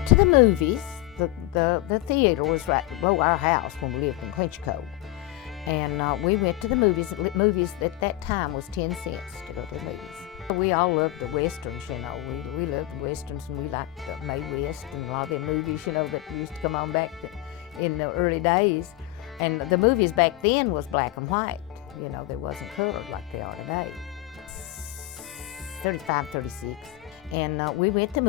went to the movies. The theater was right below our house when we lived in Clinchco. And we went to the movies. Movies at that time was 10 cents to go to the movies. We all loved the westerns, you know. We loved the westerns, and we liked Mae West and a lot of the movies, you know, that used to come on back in the early days. And the movies back then was black and white. You know, they wasn't colored like they are today. 35, 36. And we went to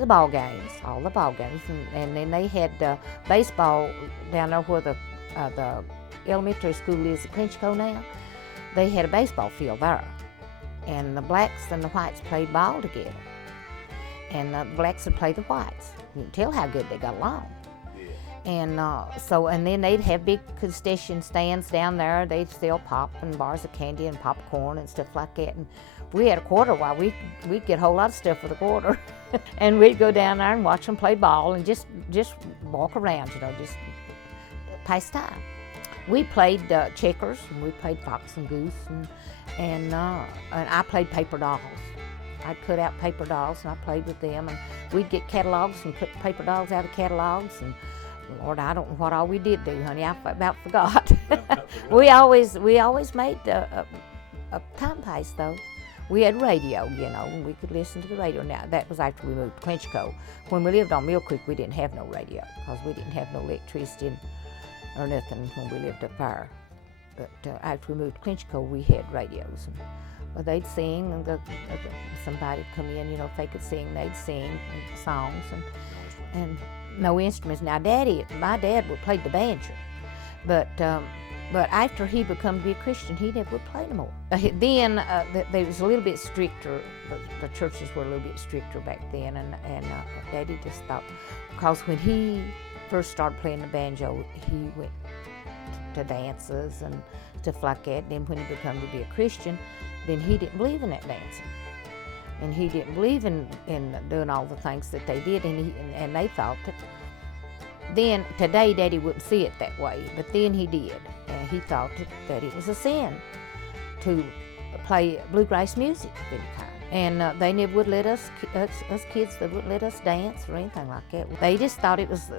the ball games, all the ball games, and then they had baseball down there where the elementary school is at Clinchco now. They had a baseball field there, and the blacks and the whites played ball together, and the blacks would play the whites. You can tell how good they got along. And and then they'd have big concession stands down there. They'd sell pop and bars of candy and popcorn and stuff like that. And if we had a quarter, we'd get a whole lot of stuff for the quarter. And we'd go down there and watch them play ball and just walk around, you know, just pass time. We played checkers, and we played fox and goose, and I played paper dolls. I'd cut out paper dolls and I played with them, and we'd get catalogs and cut paper dolls out of catalogs, and Lord, I don't know what all we did do, honey. I about forgot. we always made a time pass, though. We had radio, you know, and we could listen to the radio. Now, that was after we moved to Clinchco. When we lived on Mill Creek, we didn't have no radio because we didn't have no electricity or nothing when we lived up there. But after we moved to Clinchco, we had radios. And they'd sing, and somebody'd come in, you know, if they could sing, they'd sing songs and no instruments. Now, my dad would play the banjo, but after he become to be a Christian, he never would play no more. Then they was a little bit stricter. The churches were a little bit stricter back then, and Daddy just thought, because when he first started playing the banjo, he went to dances and stuff like that. Then when he became to be a Christian, then he didn't believe in that dancing, and he didn't believe in doing all the things that they did, and they thought that. Then today, Daddy wouldn't see it that way, but then he did. He thought that it was a sin to play bluegrass music of any kind. And they never would let us kids, they wouldn't let us dance or anything like that. They just thought it was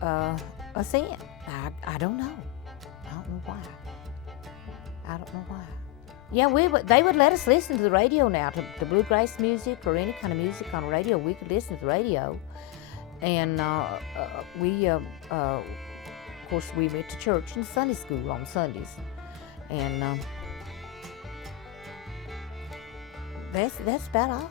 a sin. I don't know. I don't know why. Yeah, they would let us listen to the radio now, to bluegrass music or any kind of music on the radio. We could listen to the radio. And of course, we went to church and Sunday school on Sundays, and that's about all.